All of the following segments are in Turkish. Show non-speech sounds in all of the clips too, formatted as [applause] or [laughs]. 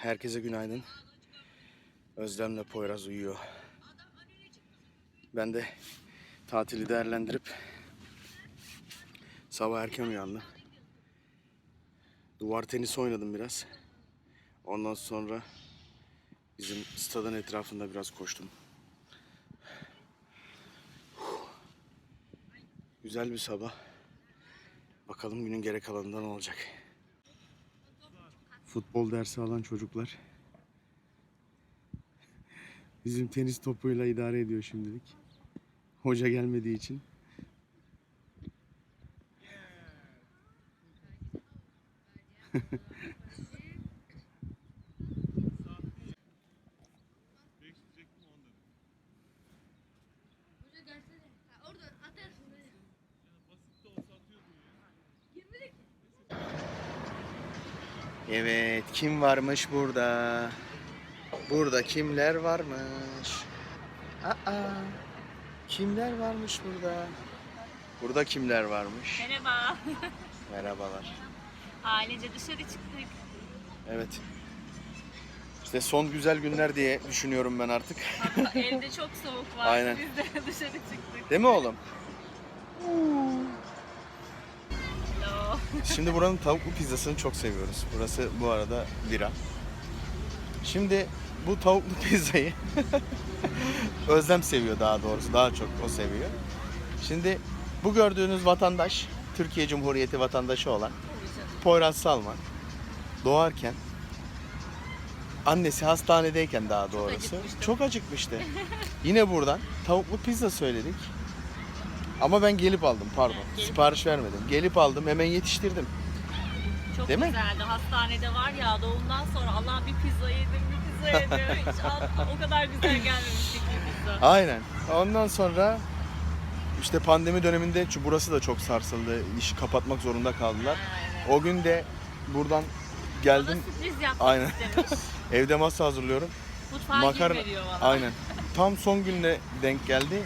Herkese günaydın. Özlemle Poyraz uyuyor. Ben de tatili değerlendirip sabah erken uyandım. Duvar tenisi oynadım biraz. Ondan sonra bizim stadın etrafında biraz koştum. Güzel bir sabah. Bakalım günün geri kalanında ne olacak. Futbol dersi alan çocuklar bizim tenis topuyla idare ediyor şimdilik. Hoca gelmediği için. Hoca gelsene. Ha, orada atarsın böyle. Girmedik. Evet, kim varmış burada? Burada kimler varmış? Aa, kimler varmış burada? Burada kimler varmış? Merhaba. [laughs] Merhabalar. Ailece dışarı çıktık. Evet. İşte son güzel günler diye düşünüyorum ben artık. Hatta [laughs] evde çok soğuk var. Aynen. Biz de [laughs] dışarı çıktık. Değil mi oğlum? Şimdi buranın tavuklu pizzasını çok seviyoruz. Burası bu arada bira. Şimdi bu tavuklu pizzayı [laughs] Özlem seviyor daha doğrusu. Daha çok o seviyor. Şimdi bu gördüğünüz vatandaş, Türkiye Cumhuriyeti vatandaşı olan Poyraz Salman doğarken annesi hastanedeyken daha doğrusu acıkmıştı. çok acıkmıştı. Yine buradan tavuklu pizza söyledik. Ama ben gelip aldım pardon. gelip Sipariş vermedim. Gelip aldım hemen yetiştirdim. Çok Değil mi? güzeldi. Hastanede var ya doğumdan sonra Allah bir pizza yedim, bir pizza yedim. [laughs] Hiç o kadar güzel gelmemişti ki pizza. Aynen. Ondan sonra işte pandemi döneminde çünkü burası da çok sarsıldı. İşi kapatmak zorunda kaldılar. Aynen. O gün de buradan Bana geldim. sürpriz yapmak Aynen. istemiş. [laughs] Evde masa hazırlıyorum. Mutfağa Makarna girme diyor bana. aynen. [laughs] Tam son günle denk geldi.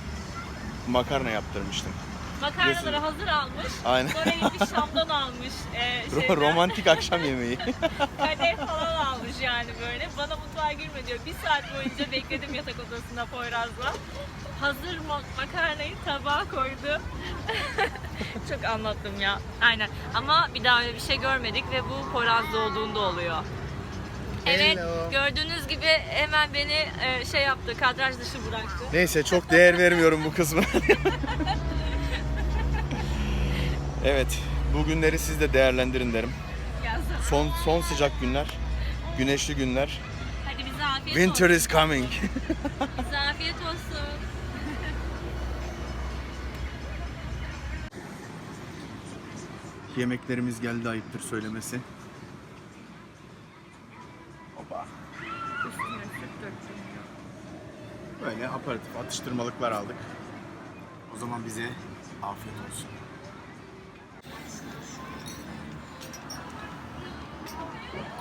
Makarna yaptırmıştım. Makarnaları hazır almış. Aynen. Sonra gitmiş Şam'dan almış. E, şeyden, Romantik akşam yemeği. [laughs] kadeh falan almış yani böyle. Bana mutfağa girme diyor. Bir saat boyunca bekledim yatak odasında Poyraz'la. Hazır ma- makarnayı tabağa koydu. [laughs] Çok anlattım ya. Aynen. Ama bir daha öyle bir şey görmedik ve bu Poyraz doğduğunda oluyor. Evet, Hello. Gördüğünüz gibi hemen beni e, şey yaptı, kadraj dışı bıraktı. Neyse çok değer vermiyorum bu kısmı. [laughs] evet. Bu günleri siz de değerlendirin derim. Yazdım. Son son sıcak günler. Güneşli günler. Hadi bize afiyet Winter olsun. is coming. Bize afiyet olsun. Yemeklerimiz geldi ayıptır söylemesi. Böyle aparatif atıştırmalıklar aldık. O zaman bize afiyet olsun.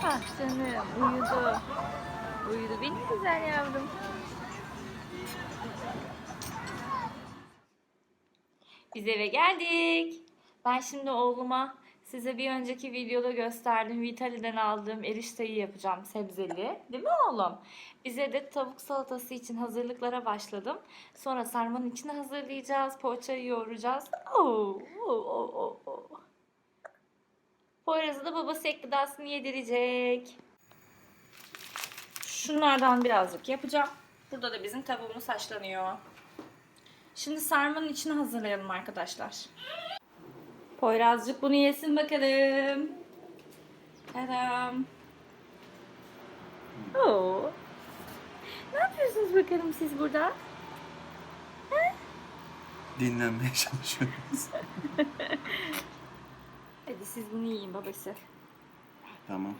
Ah canım uyudu. Uyudu benim güzel yavrum. Biz eve geldik. Ben şimdi oğluma size bir önceki videoda gösterdim. Vitali'den aldığım erişteyi yapacağım sebzeli. Değil mi oğlum? Bize de tavuk salatası için hazırlıklara başladım. Sonra sarmanın içine hazırlayacağız. Poğaçayı yoğuracağız. Oo, oo, da babası ek gıdasını yedirecek. Şunlardan birazcık yapacağım. Burada da bizim tavuğumuz haşlanıyor. Şimdi sarmanın içini hazırlayalım arkadaşlar. Poyrazcık bunu yesin bakalım. Tadam. Oo. Ne yapıyorsunuz bakalım siz burada? Dinlenmeye [laughs] çalışıyoruz. Hadi siz bunu yiyin babası. tamam.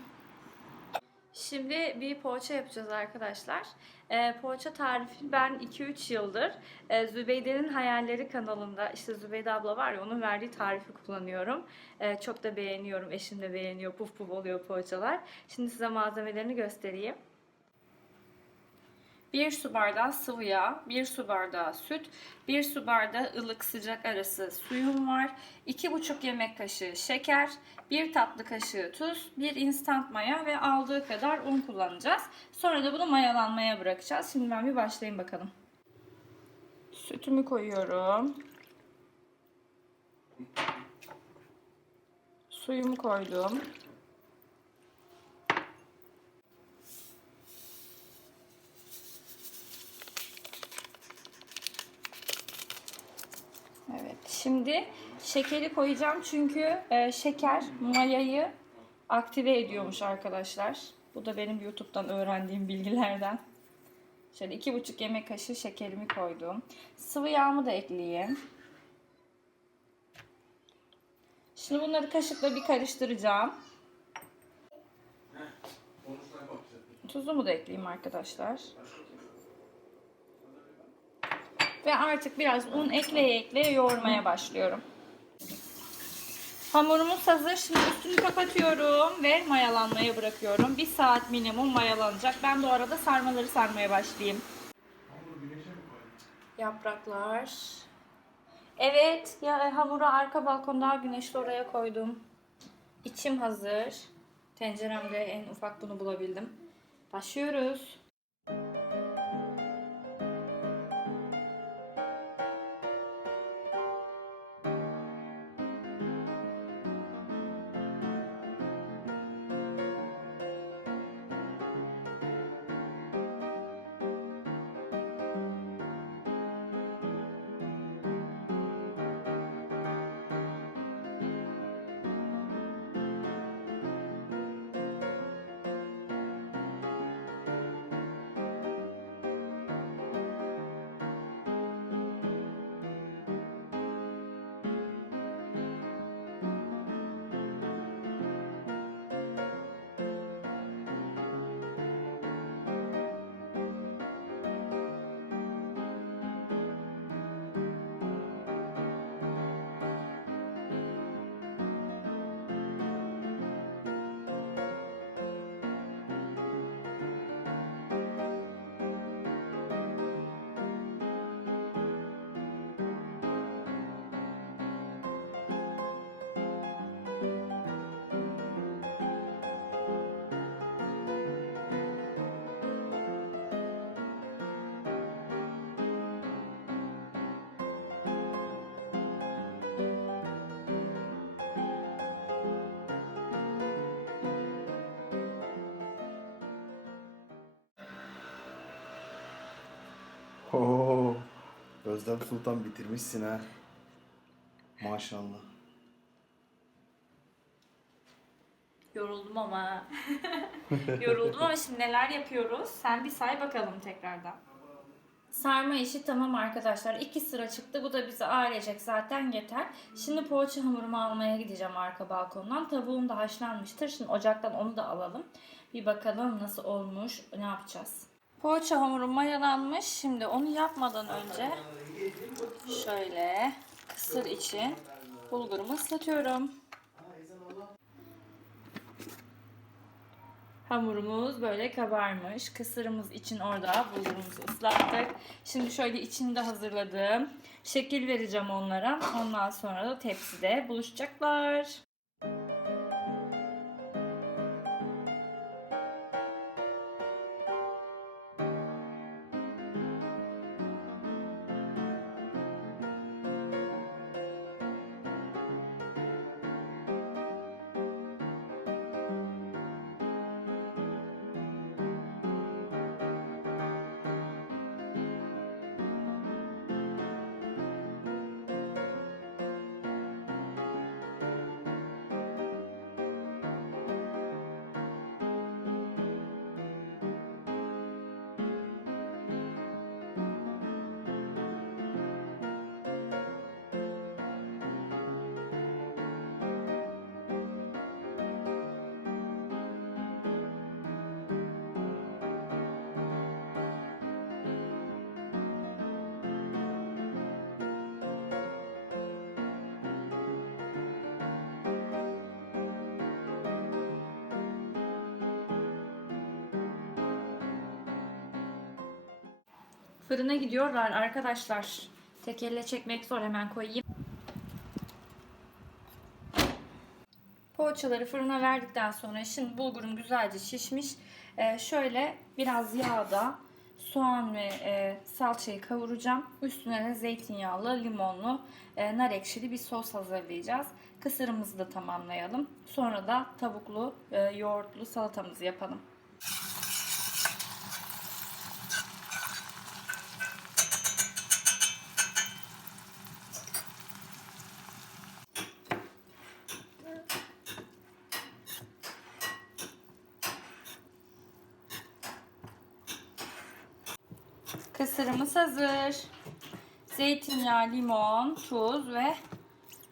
Şimdi bir poğaça yapacağız arkadaşlar. Ee, poğaça tarifi ben 2-3 yıldır e, Zübeyde'nin Hayalleri kanalında işte Zübeyde abla var ya onun verdiği tarifi kullanıyorum. Ee, çok da beğeniyorum. Eşim de beğeniyor. Puf puf oluyor poğaçalar. Şimdi size malzemelerini göstereyim. 1 su bardağı sıvı yağ, 1 su bardağı süt, 1 su bardağı ılık sıcak arası suyum var, 2,5 yemek kaşığı şeker, 1 tatlı kaşığı tuz, 1 instant maya ve aldığı kadar un kullanacağız. Sonra da bunu mayalanmaya bırakacağız. Şimdi ben bir başlayayım bakalım. Sütümü koyuyorum. Suyumu koydum. Evet, şimdi şekeri koyacağım çünkü e, şeker mayayı aktive ediyormuş arkadaşlar. Bu da benim YouTube'dan öğrendiğim bilgilerden. Şöyle iki buçuk yemek kaşığı şekerimi koydum. Sıvı yağımı da ekleyeyim. Şimdi bunları kaşıkla bir karıştıracağım. Tuzumu da ekleyeyim arkadaşlar. Ve artık biraz un ekleye ekleye yoğurmaya başlıyorum. Hamurumuz hazır. Şimdi üstünü kapatıyorum ve mayalanmaya bırakıyorum. Bir saat minimum mayalanacak. Ben de o arada sarmaları sarmaya başlayayım. Yapraklar. Evet, ya e, hamuru arka balkonda güneşli oraya koydum. İçim hazır. Tenceremde en ufak bunu bulabildim. Başlıyoruz. Özlem Sultan bitirmişsin ha. Maşallah. Yoruldum ama. [laughs] Yoruldum ama şimdi neler yapıyoruz? Sen bir say bakalım tekrardan. Sarma işi tamam arkadaşlar. İki sıra çıktı. Bu da bize ailecek zaten yeter. Şimdi poğaça hamurumu almaya gideceğim arka balkondan. Tavuğum da haşlanmıştır. Şimdi ocaktan onu da alalım. Bir bakalım nasıl olmuş. Ne yapacağız? Poğaça hamurum mayalanmış. Şimdi onu yapmadan önce şöyle kısır için bulgurumu ıslatıyorum. Hamurumuz böyle kabarmış. Kısırımız için orada bulgurumuzu ıslattık. Şimdi şöyle içini de hazırladım. Şekil vereceğim onlara. Ondan sonra da tepside buluşacaklar. Fırına gidiyorlar arkadaşlar. Tek elle çekmek zor hemen koyayım. Poğaçaları fırına verdikten sonra şimdi bulgurum güzelce şişmiş. Ee, şöyle biraz yağda soğan ve e, salçayı kavuracağım. Üstüne de zeytinyağlı, limonlu, e, nar ekşili bir sos hazırlayacağız. Kısırımızı da tamamlayalım. Sonra da tavuklu, e, yoğurtlu salatamızı yapalım. Kısırımız hazır. Zeytinyağı, limon, tuz ve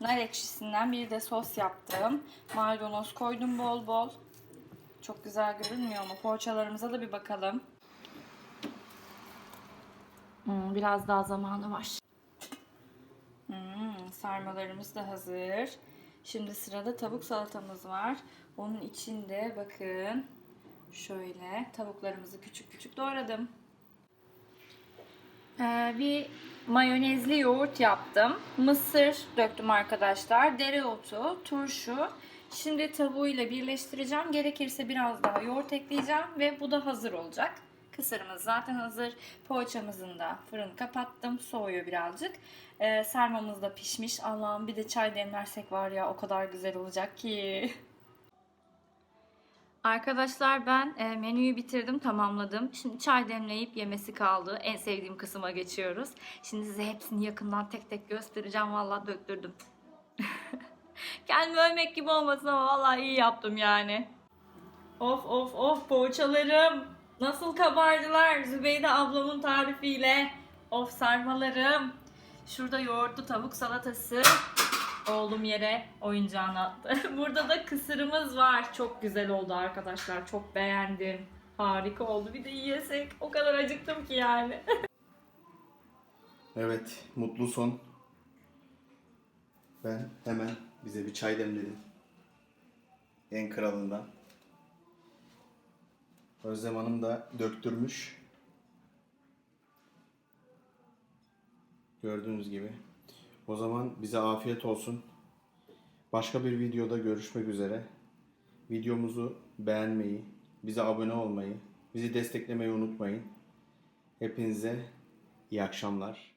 nar ekşisinden bir de sos yaptım. Maydanoz koydum bol bol. Çok güzel görünmüyor mu? Poğaçalarımıza da bir bakalım. Hmm, biraz daha zamanı var. Hmm, sarmalarımız da hazır. Şimdi sırada tavuk salatamız var. Onun içinde bakın şöyle tavuklarımızı küçük küçük doğradım. Ee, bir mayonezli yoğurt yaptım. Mısır döktüm arkadaşlar. Dereotu, turşu. Şimdi tavuğuyla birleştireceğim. Gerekirse biraz daha yoğurt ekleyeceğim ve bu da hazır olacak. Kısırımız zaten hazır. Poğaçamızın da fırını kapattım. Soğuyor birazcık. Ee, sarmamız da pişmiş. Allah'ım bir de çay demlersek var ya o kadar güzel olacak ki. [laughs] Arkadaşlar ben e, menüyü bitirdim, tamamladım. Şimdi çay demleyip yemesi kaldı. En sevdiğim kısma geçiyoruz. Şimdi size hepsini yakından tek tek göstereceğim. Vallahi döktürdüm. [laughs] Kendimi övmek gibi olmasın ama vallahi iyi yaptım yani. Of of of poğaçalarım. Nasıl kabardılar Zübeyde ablamın tarifiyle. Of sarmalarım. Şurada yoğurtlu tavuk salatası. Oğlum yere oyuncağını attı. [laughs] Burada da kısırımız var. Çok güzel oldu arkadaşlar. Çok beğendim. Harika oldu. Bir de yiyesek. O kadar acıktım ki yani. [laughs] Evet, mutlu son. Ben hemen bize bir çay demledim. En kralından. Özlem Hanım da döktürmüş. Gördüğünüz gibi. O zaman bize afiyet olsun. Başka bir videoda görüşmek üzere. Videomuzu beğenmeyi, bize abone olmayı, bizi desteklemeyi unutmayın. Hepinize iyi akşamlar.